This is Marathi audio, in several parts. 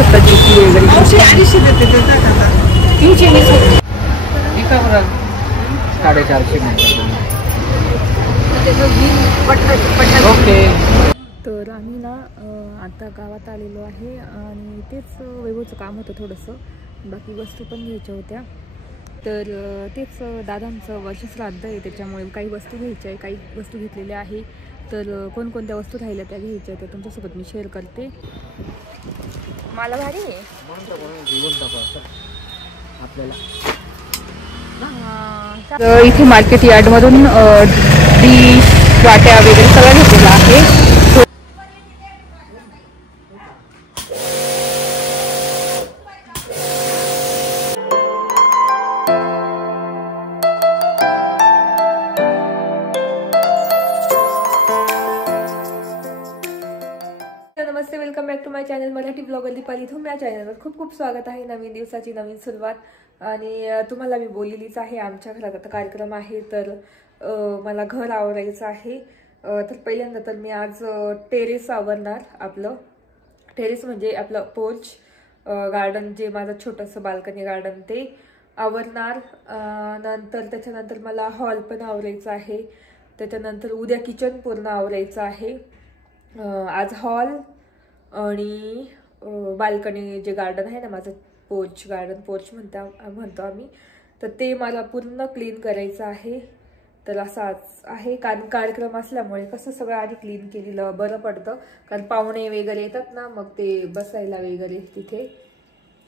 शकता ज्यूसी वगैरे. 200 देते ते टाका. 320 450 ओके. तर आम्ही ना आता गावात आलेलो आहे आणि तेच वैभवचं काम होतं थोडंसं, बाकी वस्तू पण घ्यायच्या होत्या. तर तेच दादांचं वर्षश्राद्ध आहे, त्याच्यामुळे काही वस्तू घ्यायच्या आहे, काही वस्तू घेतलेल्या आहे. तर कोणकोणत्या वस्तू राहिल्या त्या घ्यायच्या त्या तुमच्यासोबत मी शेअर करते. मला भारी आहे आपल्याला. तर इथे मार्केट यार्डमधून डिश वाट्या वगैरे सगळं घेतलेलं आहे. नमस्ते, welcome back to my channel Marathi blogger Deepali. तुम्ही या चॅनलवर खूप खूप स्वागत आहे. नवीन दिवसाची नवीन सुरुवात. आणि तुम्हाला मी बोललेलीच आहे आमच्या घरात आता कार्यक्रम आहे, तर मला घर आवरायचं आहे. तर पहिल्यांदा तर मी आज टेरेस आवरणार. आपलं टेरेस म्हणजे आपलं पोर्च गार्डन, जे माझं छोटंसं बाल्कनी गार्डन ते आवरणार. नंतर त्याच्यानंतर मला हॉल पण आवरायचं आहे. त्याच्यानंतर उद्या किचन पूर्ण आवरायचं आहे. आज हॉल आणि बाल्कनी जे गार्डन आहे ना माझं, पोर्च गार्डन, पोर्च म्हणतो आम्ही, तर ते मला पूर्ण क्लीन करायचं आहे. तर असं आज आहे, कारण कार्यक्रम असल्यामुळे कसं सगळं आधी क्लीन केलेलं बरं पडतं, कारण पाहुणे वगैरे येतात ना, मग ते बसायला वगैरे तिथे,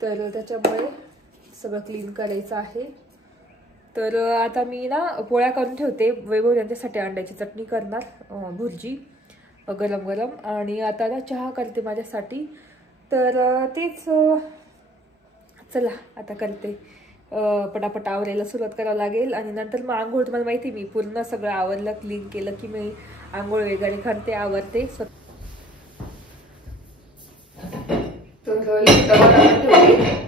तर त्याच्यामुळे सगळं क्लीन करायचं आहे. तर आता मी ना पोळ्या करून ठेवते. वैभव यांच्यासाठी अंड्याची चटणी करणार, भुर्जी गरम गरम, आणि आता ना चहा करते माझ्यासाठी. तर तेच चला आता करते, पटापट आवरायला सुरुवात करावं लागेल. आणि नंतर मग आंघोळ, तुम्हाला माहिती मी पूर्ण सगळं आवरलं क्लीन केलं की मी आंघोळ वगैरे करते, आवरते. तर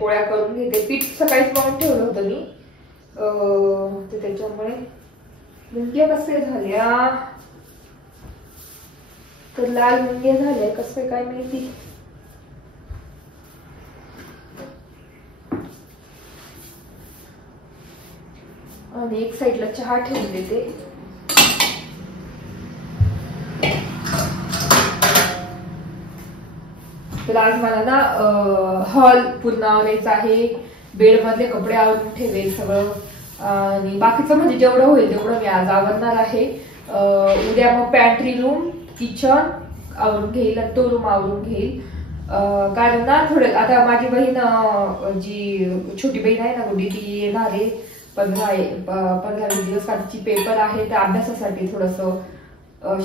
पोळ्या करून घेते. पीठ सकाळीच बनवून ठेवलं होतं मी, तर त्याच्यामुळे मुंग्या कसे झाल्या, तर लाल मुंग्या झाले कसं काय माहिती. आणि एक साईडला चहा ठेवून देते. तर आज मला ना हॉल पूर्ण आवरायचा आहे. बेड मधले कपडे आवरून ठेवेल सगळं, आणि बाकीचं म्हणजे जेवढं होईल तेवढं मी आज आवरणार आहे. उद्या मग पॅन्ट्री रूम, किचन आवरून घेईल, तो रूम आवरून घेईल. कारण ना थोडं आता माझी बहीण, जी छोटी बहीण आहे ना गुडी, ती येणार आहे 15-20 दिवस. तिची पेपर आहे, त्या अभ्यासासाठी थोडस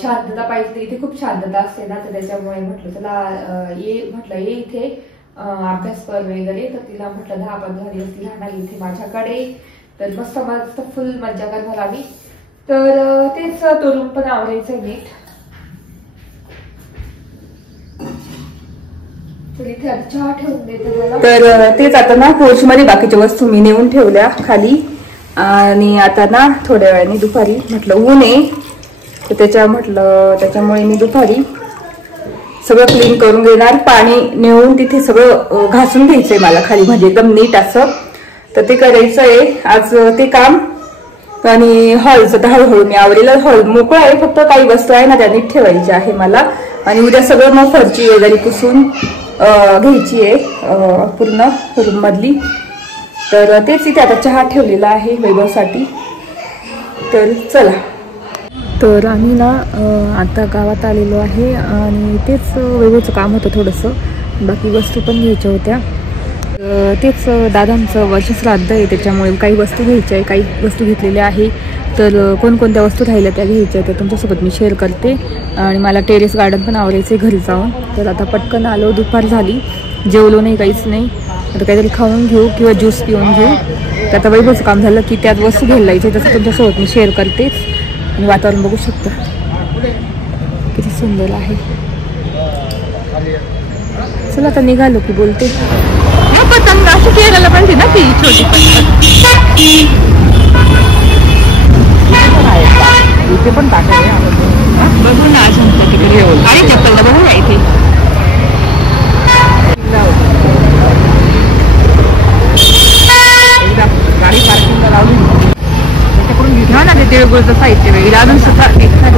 शांतता पाहिजे. इथे खूप शांतता असते ना, तर त्याच्यामुळे म्हटलं चला ये इथे अभ्यास कर वगैरे. तर तिला म्हटलं 10-15 दिवस ती राहणार इथे माझ्याकडे, तर मस्त मस्त फुल मज्जा करणार आम्ही. तर तेच तो रूम पण आवरायचं आहे नीट. तर तेच आता ना पोर्च मध्ये बाकीच्या वस्तू मी नेऊन ठेवल्या खाली. आणि आता ना थोड्या वेळाने दुपारी म्हटलं ऊन आहे, तर त्याच्यामुळे मी दुपारी सगळं क्लीन करून घेणार. पाणी नेऊन तिथे सगळं घासून घ्यायचंय मला खाली, म्हणजे एकदम नीट असं. तर ते करायचंय आज ते काम. आणि हॉलचं तर हळूहळू मी आवरेल. हॉल मोकळा आहे, फक्त काही वस्तू आहे ना त्या नीट ठेवायच्या आहे मला. आणि उद्या सगळं मग फरची वगैरे पुसून घ्यायची आहे पूर्ण रूम मधली. तर तेच इथे आता चहा ठेवलेला आहे वैभवसाठी. तर चला, तर आम्ही ना आता गावात आलेलो आहे आणि तेच वैभवचं काम होतं थोडंसं, बाकी वस्तू पण घ्यायच्या होत्या. तेच दादांचं वर्षश्राद्ध आहे, त्याच्यामुळे काही वस्तू घ्यायच्या आहे, काही वस्तू घेतलेल्या आहे. तर कोणकोणत्या वस्तू राहिल्या त्या घ्यायच्या त्या तुमच्यासोबत मी शेअर करते. आणि मला टेरेस गार्डन पण आवरायचं आहे घरी जाऊन. तर आता पटकन आलो, दुपार झाली, जेवलो नाही, काहीच नाही. आता काहीतरी खाऊन घेऊ किंवा ज्यूस पिऊन घेऊ. तर आता वैभवचं काम झालं की त्यात वस्तू घ्यायला जायचं, तसं तुमच्यासोबत मी शेअर करतेच. आणि वातावरण बघू शकता किती सुंदर आहे. चला आता निघालो की बोलते. पतंग अशी खेळायला पाहिजे ना ती छोटी पतंग. इथे पण टाकायला बघू ना, अजून तिकडे आणि चप्पल बघू ना इथे. तिळगुळचं साहित्य वगैरे अजून सुद्धा इथं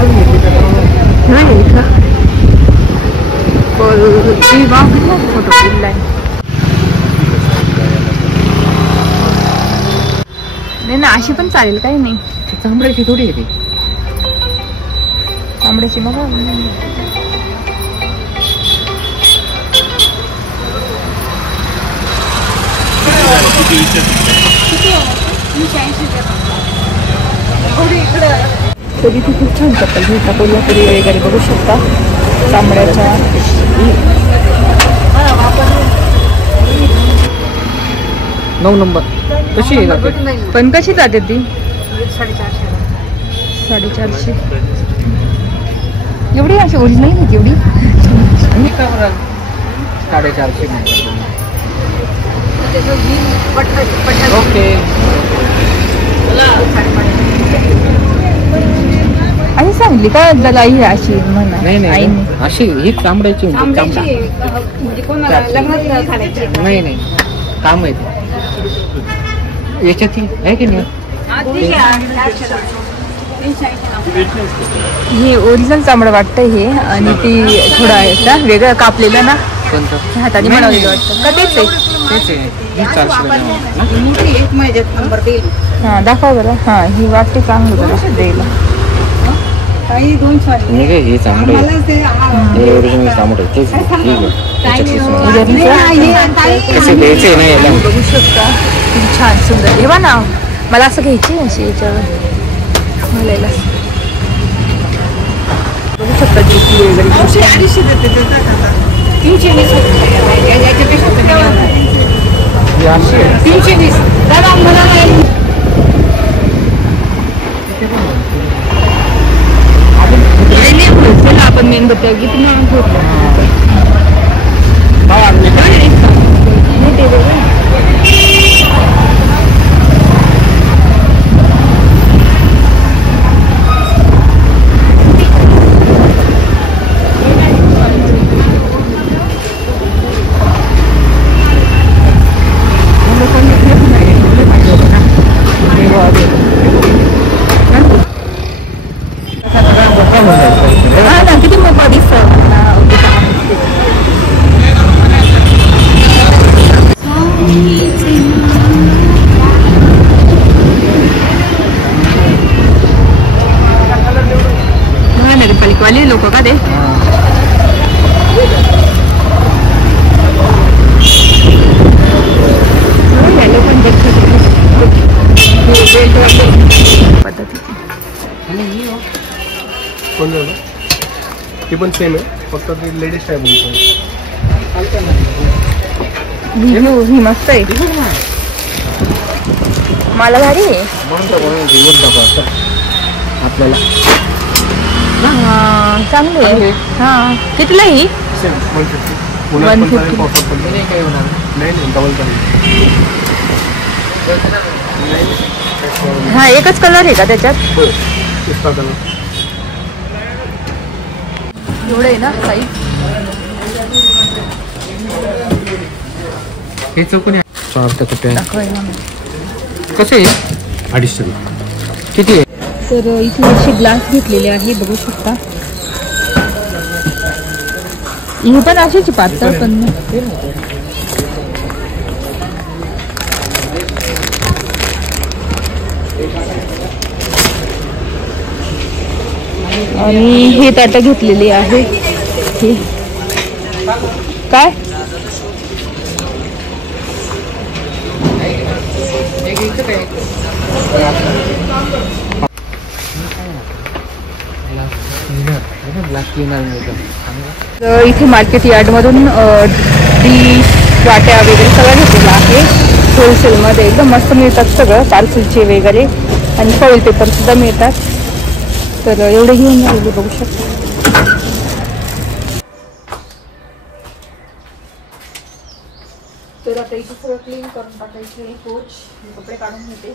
फोटो केलेला आहे. नाही ना अशी पण चालेल काही नाही. तांबड्याची थोडी येते तांबड्याची मग तर इथे खूप छान चप्पल भेटतात कोल्हापुरी वगैरे बघू शकता तांबड्याच्या. 9 नंबर कशी आहे पण कशी जाते ती 450 एवढी अशी ओरिजिनल नाही एवढी 450. ओके आणि सांगली का त्याला ही अशी म्हणा नाही आईने अशी ही तांबड्याची म्हणजे नाही नाही काम आहे याच्यात आहे की नाही. हे ओरिजिनल चांबडं वाटतं हे आणि ती थोडं आहे ना वेगळं कापलेलं ना हाताने बनवलेलं वाटतं का तेच आहे. हा दाखवा बरं. हा ही वाटते चांगलं जरा द्यायला. हे चांगलं ओरिजिनल तांबडं बघू शकता किती छान सुंदर. हे बा ना मला असं घ्यायची अशी याच्यावर घालायला. बघू शकता जिंकली वगैरे 250 देते ते टाकायला. 320 आपण मेणबत्त्या किती महाग होतो. किती मोठा दिसतो. महानगरपालिकेवाले लोक का ते ती पण सेम आहे फक्त ती लेडीज टाईप बोलतो. ही मस्त आहे मला भारी आहे आपल्याला चांगली आहे. हा कितीला ही सेम 150. 150. नाही काही होणार नाही डबल हा एकच कलर आहे का त्याच्यात. एवढं आहे ना साईज. हे चौकोनी 4 कुठे दाखवायला कसे आहे 250. किती आहे. तर इथे असे ग्लास घेतलेले आहे बघू शकता. हे पण असेच पातळ पण आणि हे ताटं घेतलेली आहे. हे काय इथे मार्केट यार्ड मधून डिश वाट्या वगैरे सगळं घेतलेलं आहे होलसेलमध्ये. एकदम मस्त मिळतात सगळं पार्सलचे वगैरे आणि फॉईल पेपर सुद्धा मिळतात. तर एवढे घेऊन झालेले बघू शकता. तर आता इथे सगळं क्लीन करून टाकायचं आहे. पोच कपडे काढून घेते.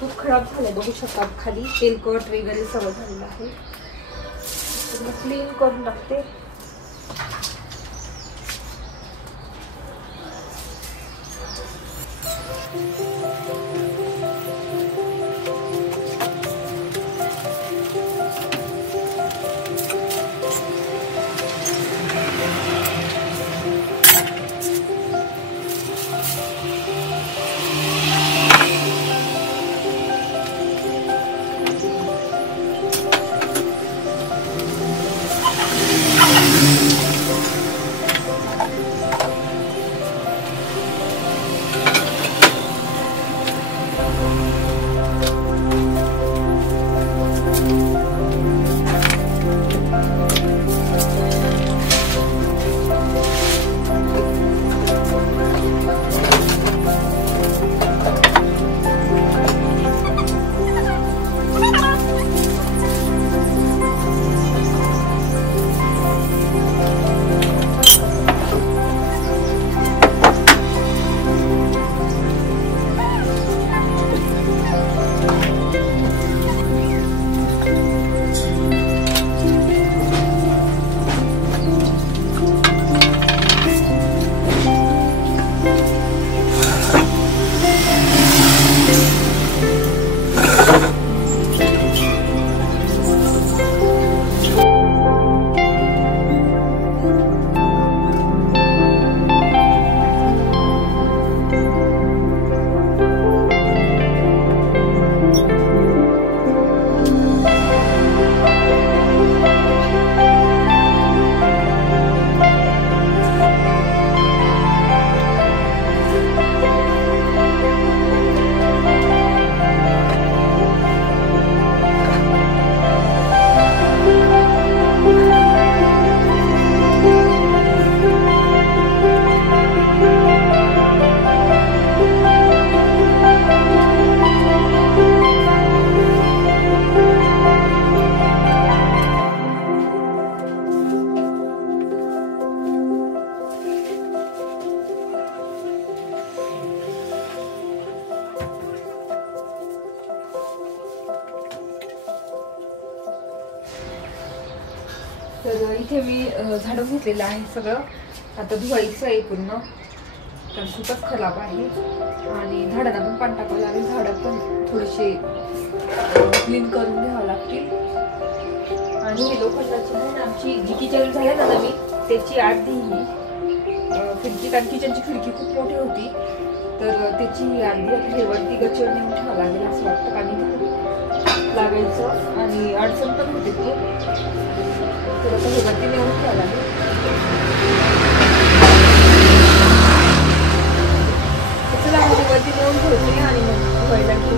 खूप खराब झालंय बघू शकता. खाली तेलकट वगैरे सगळं झालेलं आहे. क्लीन करून टाकते. तर इथे मी झाडून घेतलेलं आहे सगळं. आता धुवायचं आहे पूर्ण, कारण खूपच खराब आहे आणि झाडांना पण पाणी टाकावं लागेल. झाडं पण थोडेसे क्लीन करून घ्यावं लागतील. आणि हे लोखंडाची आहे आमची जी किचन झाली ना नवीन, त्याची अर्धी ही खिडकी, कारण किचनची खिडकी खूप मोठी होती, तर त्याची अर्धी हे वरती गच्चीवर नेऊन ठेवावं लागेल असं वाटतं. पाणी लागायचं आणि अडचण पण होती खूप, तर आता हे वरती नेऊन ठेवावं लागेल. चला आम्ही वरती नेऊन ठेवते आणि मग धुवायला घेऊ.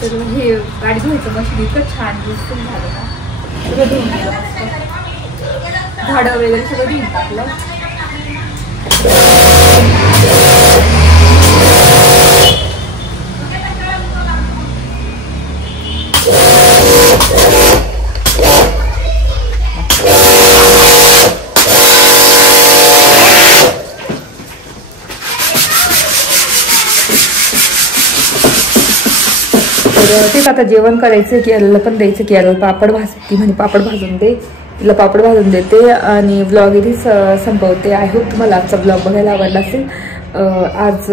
तर हे गाडी धुवायचं मशीन इतकं छान दिसून झालं ना, सगळं धुवून गेलं मस्त. झाडं वगैरे सगळं धुवून टाकलं. तेच आता जेवण करायचं, केरळला पण द्यायचं. केरळ पापड ती म्हणे पापड भाजून दे, तिला पापड भाजून देते आणि ब्लॉग इथे संपवते. आय होप तुम्हाला आजचा ब्लॉग बघायला आवडला असेल. आज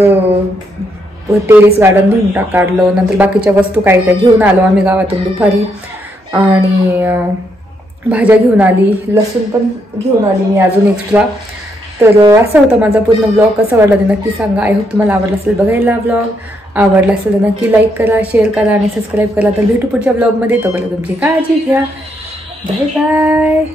टेरेस गार्डन धुवून काढलं, नंतर बाकीच्या वस्तू काही काही घेऊन आलो आम्ही गावातून दुपारी, आणि भाज्या घेऊन आली, लसूण पण घेऊन आली मी अजून एक्स्ट्रा. तर असा होता माझा पूर्ण ब्लॉग. कसा वाटला ते नक्की सांगा. आय होप तुम्हाला आवडला असेल बघायला ब्लॉग. आवडला असेल तर नक्की लाईक करा, शेअर करा आणि सबस्क्राईब करा. तर भेटू पुढच्या ब्लॉगमध्ये. तोपर्यंत तुमची काळजी घ्या. Bye bye.